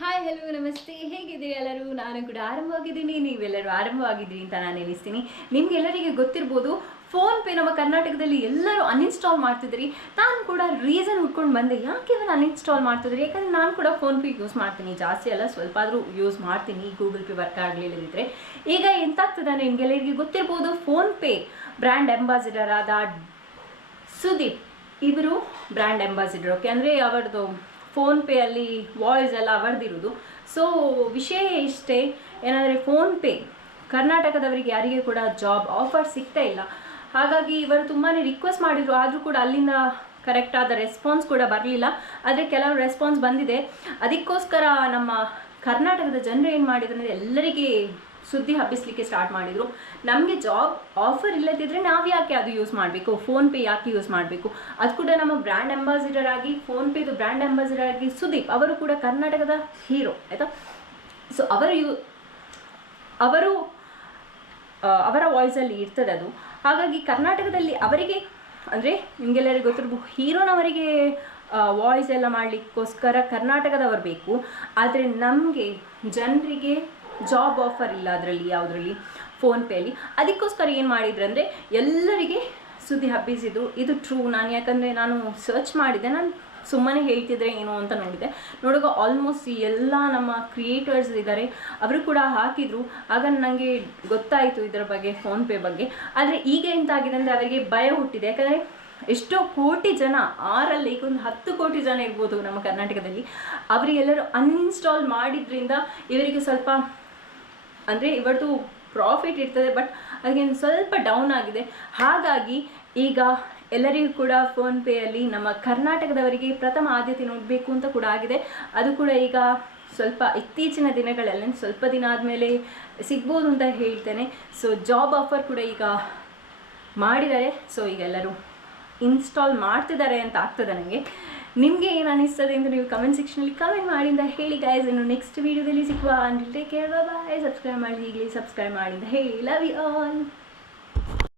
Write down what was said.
Hi hello ನಮಸ್ತೆ. ಹೇಗಿದ್ದೀರಿ ಎಲ್ಲರೂ? ನಾನು ಕೂಡ ಆರಂಭವಾಗಿದ್ದೀನಿ ನೀವೆಲ್ಲರೂ ಆರಂಭವಾಗಿದ್ದೀರಿ ಅಂತ ನಾನು ಎನಿಸ್ತೀನಿ ನಿಮ್ಗೆಲ್ಲರಿಗೆ ಗೊತ್ತಿರ್ಬೋದು ಫೋನ್ ಪೇ ನಮ್ಮ ಕರ್ನಾಟಕದಲ್ಲಿ ಎಲ್ಲರೂ ಅನ್ಇನ್ಸ್ಟಾಲ್ ಮಾಡ್ತಿದ್ರಿ ನಾನು ಕೂಡ ರೀಸನ್ ಹುಡ್ಕೊಂಡು ಬಂದೆ. ಯಾಕೆ ಇವನು ಅನ್ಇನ್ಸ್ಟಾಲ್ ಮಾಡ್ತಿದ್ರಿ? ಯಾಕಂದರೆ ನಾನು ಕೂಡ ಫೋನ್ ಪೇ ಯೂಸ್ ಮಾಡ್ತೀನಿ. ಜಾಸ್ತಿ ಅಲ್ಲ ಸ್ವಲ್ಪ ಆದರೂ ಯೂಸ್ ಮಾಡ್ತೀನಿ ಗೂಗಲ್ ಪೇ ವರ್ಕ್ ಆಗಲಿಲ್ಲದಿದ್ದರೆ ಈಗ ಎಂತಾಗ್ತದೆ ನಿಮಗೆಲ್ಲರಿಗೆ ಗೊತ್ತಿರ್ಬೋದು ಫೋನ್ ಪೇ ಬ್ರ್ಯಾಂಡ್ ಅಂಬಾಸಿಡರ್ ಆದ ಸುದೀಪ್. ಇವರು ಬ್ರ್ಯಾಂಡ್ ಅಂಬಾಸಿಡರ್ ಓಕೆ ಅಂದರೆ ಅವರದು ಫೋನ್ ಪೇ ಅಲ್ಲಿ ವಾಯ್ಸ್ ಎಲ್ಲ ಅವರದಿರೋದು ಸೊ ವಿಷಯ ಇಷ್ಟೇ, ಏನಂದರೆ ಫೋನ್ ಪೇ ಕರ್ನಾಟಕದವರಿಗೆ ಯಾರಿಗೆ ಕೂಡ ಜಾಬ್ ಆಫರ್ ಸಿಗ್ತಾ ಇಲ್ಲ. ಹಾಗಾಗಿ ಇವರು ತುಂಬಾ ರಿಕ್ವೆಸ್ಟ್ ಮಾಡಿದರು, ಆದರೂ ಕೂಡ ಅಲ್ಲಿಂದ ಕರೆಕ್ಟಾದ ರೆಸ್ಪಾನ್ಸ್ ಕೂಡ ಬರಲಿಲ್ಲ. ಆದರೆ ಕೆಲವು ರೆಸ್ಪಾನ್ಸ್ ಬಂದಿದೆ. ಅದಕ್ಕೋಸ್ಕರ ನಮ್ಮ ಕರ್ನಾಟಕದ ಜನರು ಏನು ಮಾಡಿದ್ರು ಅಂದರೆ, ಎಲ್ಲರಿಗೆ ಸುದ್ದಿ ಹಬ್ಬಿಸ್ಲಿಕ್ಕೆ ಸ್ಟಾರ್ಟ್ ಮಾಡಿದರು. ನಮಗೆ ಜಾಬ್ ಆಫರ್ ಇಲ್ಲದಿದ್ದರೆ ನಾವು ಯಾಕೆ ಅದು ಯೂಸ್ ಮಾಡಬೇಕು? ಫೋನ್ ಪೇ ಯಾಕೆ ಯೂಸ್ ಮಾಡಬೇಕು? ಅದು ಕೂಡ ನಮ್ಮ ಬ್ರ್ಯಾಂಡ್ ಅಂಬಾಸಿಡರ್ ಆಗಿ ಫೋನ್ಪೇದು ಬ್ರ್ಯಾಂಡ್ ಅಂಬಾಸಿಡರ್ ಆಗಿ ಸುದೀಪ್ ಅವರು ಕೂಡ ಕರ್ನಾಟಕದ ಹೀರೋ ಆಯಿತಾ? ಸೊ ಅವರು ಯೂ, ಅವರು ಅವರ ವಾಯ್ಸಲ್ಲಿ ಇರ್ತದೆ ಅದು. ಹಾಗಾಗಿ ಕರ್ನಾಟಕದಲ್ಲಿ ಅವರಿಗೆ, ಅಂದರೆ ನಿಮಗೆಲ್ಲರಿಗೂ ಗೊತ್ತಿರ್ಬೋದು ಹೀರೋನವರಿಗೆ ವಾಯ್ಸ್ ಎಲ್ಲ ಮಾಡಲಿಕ್ಕೋಸ್ಕರ ಕರ್ನಾಟಕದವರು ಬೇಕು. ಆದರೆ ನಮಗೆ ಜನರಿಗೆ ಜಾಬ್ ಆಫರ್ ಇಲ್ಲ ಅದರಲ್ಲಿ ಯಾವುದರಲ್ಲಿ ಫೋನ್ಪೇಲಿ ಅದಕ್ಕೋಸ್ಕರ ಏನು ಮಾಡಿದ್ರು ಅಂದರೆ, ಎಲ್ಲರಿಗೆ ಸುದ್ದಿ ಹಬ್ಬಿಸಿದ್ರು ಇದು ಟ್ರೂ ನಾನು ಯಾಕಂದರೆ ನಾನು ಸರ್ಚ್ ಮಾಡಿದೆ ನಾನು ಸುಮ್ಮನೆ ಹೇಳ್ತಿದ್ರೆ ಏನು ಅಂತ ನೋಡಿದೆ. ನೋಡುವಾಗ ಆಲ್ಮೋಸ್ಟ್ ಎಲ್ಲ ನಮ್ಮ ಕ್ರಿಯೇಟರ್ಸ್ ಇದ್ದಾರೆ. ಅವರು ಕೂಡ ಹಾಕಿದ್ರು. ಆಗ ನನಗೆ ಗೊತ್ತಾಯಿತು ಇದರ ಬಗ್ಗೆ ಫೋನ್ಪೇ ಬಗ್ಗೆ. ಆದರೆ ಈಗ ಎಂತಾಗಿದೆ ಅಂದರೆ, ಅವರಿಗೆ ಭಯ ಹುಟ್ಟಿದೆ. ಯಾಕಂದರೆ ಎಷ್ಟೋ ಕೋಟಿ ಜನ, ಆರಲ್ಲಿ ಈಗ ಒಂದು ಹತ್ತು ಕೋಟಿ ಜನ ಇರ್ಬೋದು ನಮ್ಮ ಕರ್ನಾಟಕದಲ್ಲಿ. ಅವರಿಗೆಲ್ಲರೂ ಅನ್ಇನ್ಸ್ಟಾಲ್ ಮಾಡಿದ್ರಿಂದ ಇವರಿಗೆ ಸ್ವಲ್ಪ ಅಂದರೆ ಇವತ್ತು ಪ್ರಾಫಿಟ್ ಇರ್ತದೆ ಬಟ್ ಅದಕ್ಕೆ ಸ್ವಲ್ಪ ಡೌನ್ ಆಗಿದೆ. ಹಾಗಾಗಿ ಈಗ ಎಲ್ಲರಿಗೂ ಕೂಡ ಫೋನ್ಪೇಯಲ್ಲಿ ನಮ್ಮ ಕರ್ನಾಟಕದವರಿಗೆ ಪ್ರಥಮ ಆದ್ಯತೆ ನೋಡಬೇಕು ಅಂತ ಕೂಡ ಆಗಿದೆ. ಅದು ಕೂಡ ಈಗ ಸ್ವಲ್ಪ ಇತ್ತೀಚಿನ ದಿನಗಳಲ್ಲಿ ಸ್ವಲ್ಪ ದಿನ ಆದಮೇಲೆ ಸಿಗ್ಬೋದು ಅಂತ ಹೇಳ್ತೇನೆ. ಸೊ ಜಾಬ್ ಆಫರ್ ಕೂಡ ಈಗ ಮಾಡಿದ್ದಾರೆ. ಸೊ ಈಗ ಎಲ್ಲರೂ ಇನ್ಸ್ಟಾಲ್ ಮಾಡ್ತಿದ್ದಾರೆ ಅಂತ ಆಗ್ತದೆ ನನಗೆ ನಿಮಗೆ ಏನು ಅನಿಸ್ತದೆ ಅಂತ ನೀವು ಕಮೆಂಟ್ ಸೆಕ್ಷನಲ್ಲಿ ಕಮೆಂಟ್ ಮಾಡಿ ಅಂತ ಹೇಳಿ ಗೈಸ್ ಇನ್ನು ನೆಕ್ಸ್ಟ್ ವೀಡಿಯೋದಲ್ಲಿ ಸಿಕ್ಕುವ and take care bye subscribe ಮಾಡಿ, ಈಗಲೇ ಸಬ್ಸ್ಕ್ರೈಬ್ ಮಾಡಿ ಅಂತ ಹೇಳಿ. Love you all